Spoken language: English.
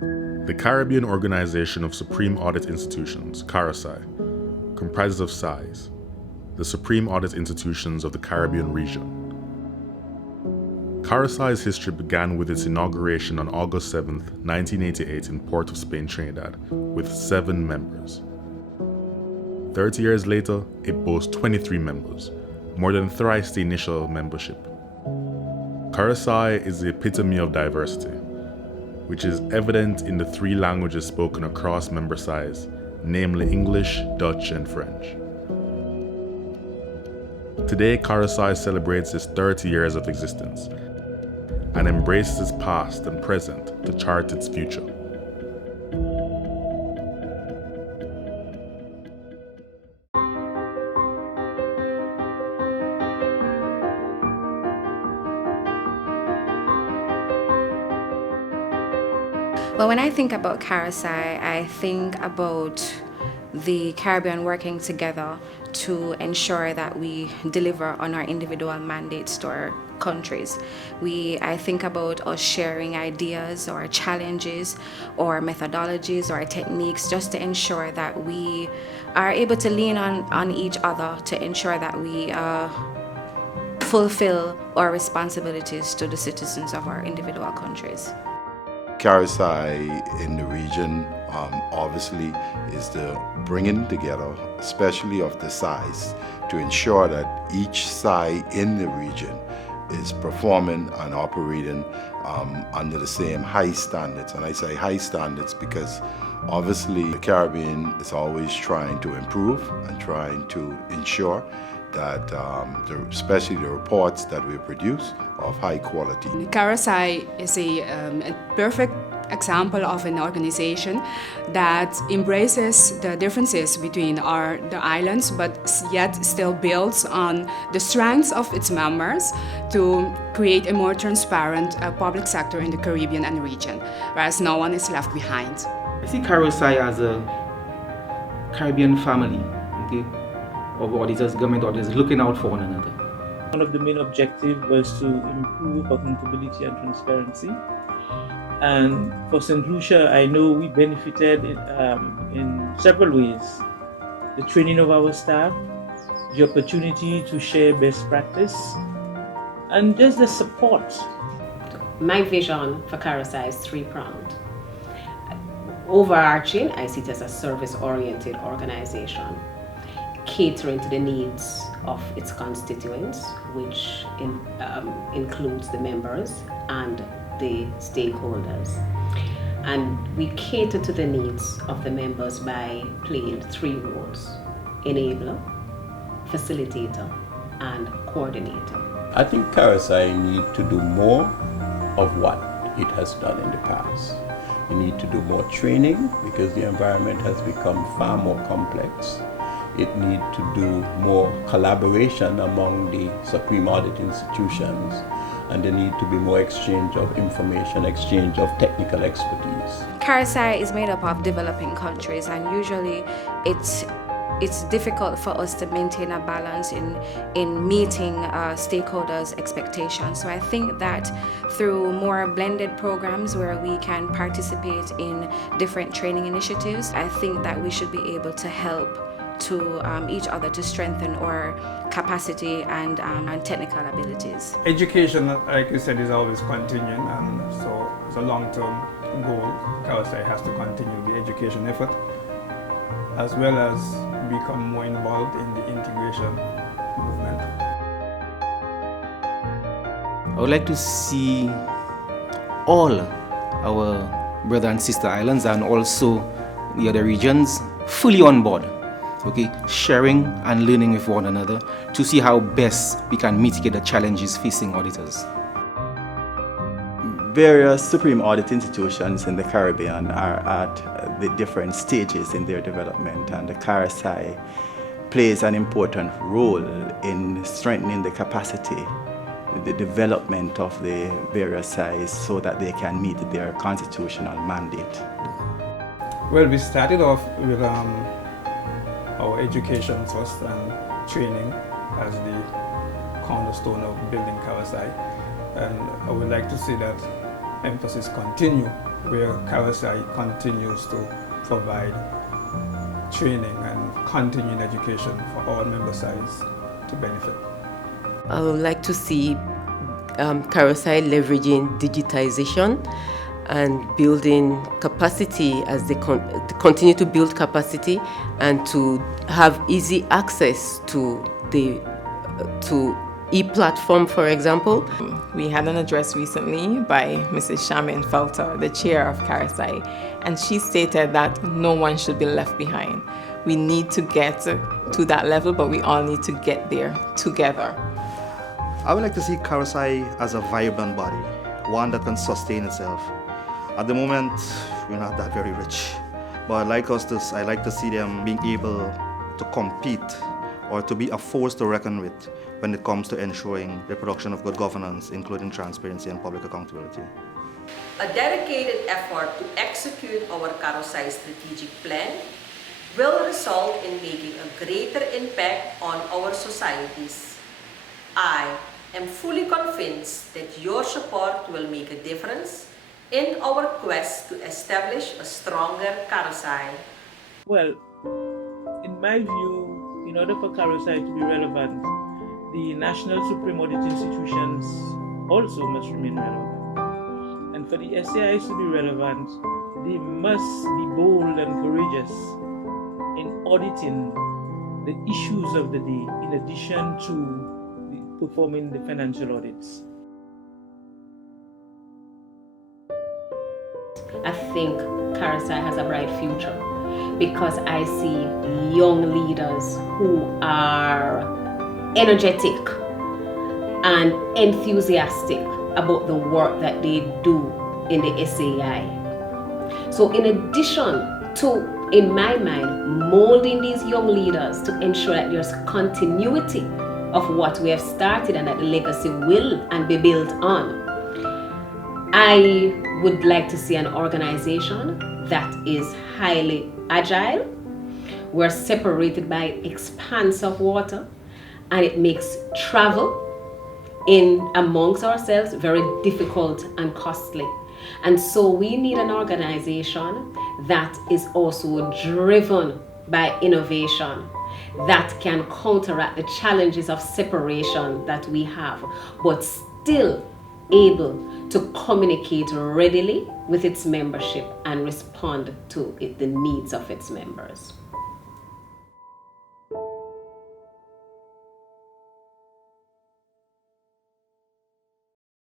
The Caribbean Organization of Supreme Audit Institutions, CAROSAI, comprises of SAIs, the Supreme Audit Institutions of the Caribbean region. CAROSAI's history began with its inauguration on August 7, 1988 in Port of Spain, Trinidad, with 7 members. 30 years later, it boasts 23 members, more than thrice the initial membership. CAROSAI is the epitome of diversity, which is evident in the 3 languages spoken across member SAIs, namely English, Dutch, and French. Today, CAROSAI celebrates its 30 years of existence and embraces its past and present to chart its future. Well, when I think about CAROSAI, I think about the Caribbean working together to ensure that we deliver on our individual mandates to our countries. I think about us sharing ideas or challenges or methodologies or techniques just to ensure that we are able to lean on each other to ensure that we fulfill our responsibilities to the citizens of our individual countries. CAROSAI in the region obviously is the bringing together, especially of the SAIs, to ensure that each SAI in the region is performing and operating under the same high standards. And I say high standards because obviously the Caribbean is always trying to improve and trying to ensure that especially the reports that we produce are of high quality. CAROSAI is a perfect example of an organization that embraces the differences between the islands, but yet still builds on the strengths of its members to create a more transparent public sector in the Caribbean and region, whereas no one is left behind. I see CAROSAI as a Caribbean family, okay, of auditors, government auditors, looking out for one another. One of the main objectives was to improve accountability and transparency. And for St. Lucia, I know we benefited in several ways. The training of our staff, the opportunity to share best practice, and just the support. My vision for CAROSAI is 3-pronged. Overarching, I see it as a service-oriented organization, catering to the needs of its constituents, which includes the members and the stakeholders. And we cater to the needs of the members by playing 3 roles: enabler, facilitator, and coordinator. I think CAROSAI need to do more of what it has done in the past. We need to do more training because the environment has become far more complex. It needs to do more collaboration among the Supreme Audit institutions, and there need to be more exchange of information, exchange of technical expertise. CAROSAI is made up of developing countries, and usually it's difficult for us to maintain a balance in meeting stakeholders' expectations. So I think that through more blended programs where we can participate in different training initiatives, I think that we should be able to help to each other to strengthen our capacity and technical abilities. Education, like you said, is always continuing, and so as a long-term goal, CAROSAI has to continue the education effort, as well as become more involved in the integration movement. I would like to see all our brother and sister islands and also the other regions fully on board. Okay, sharing and learning with one another to see how best we can mitigate the challenges facing auditors. Various Supreme Audit institutions in the Caribbean are at the different stages in their development, and the CAROSAI plays an important role in strengthening the capacity, the development of the various SAIs so that they can meet their constitutional mandate. Well, we started off with our education first and training as the cornerstone of building CAROSAI, and I would like to see that emphasis continue where CAROSAI continues to provide training and continuing education for all member sites to benefit. I would like to see CAROSAI leveraging digitization and building capacity as they continue to build capacity and to have easy access to the e-platform, for example. We had an address recently by Mrs. Shamin Felter, the chair of CAROSAI, and she stated that no one should be left behind. We need to get to that level, but we all need to get there together. I would like to see CAROSAI as a vibrant body, one that can sustain itself. At the moment, we're not that very rich, but I'd like to see them being able to compete or to be a force to reckon with when it comes to ensuring the production of good governance, including transparency and public accountability. A dedicated effort to execute our CAROSAI strategic plan will result in making a greater impact on our societies. I am fully convinced that your support will make a difference in our quest to establish a stronger CAROSAI. Well, in my view, in order for CAROSAI to be relevant, the national supreme audit institutions also must remain relevant. And for the SAIs to be relevant, they must be bold and courageous in auditing the issues of the day, in addition to performing the financial audits. I think CAROSAI has a bright future because I see young leaders who are energetic and enthusiastic about the work that they do in the SAI. So in addition to, in my mind, molding these young leaders to ensure that there's continuity of what we have started and that the legacy will and be built on, I would like to see an organization that is highly agile. We're separated by expanse of water, and it makes travel in amongst ourselves very difficult and costly. And so we need an organization that is also driven by innovation, that can counteract the challenges of separation that we have, but still able to communicate readily with its membership and respond to the needs of its members.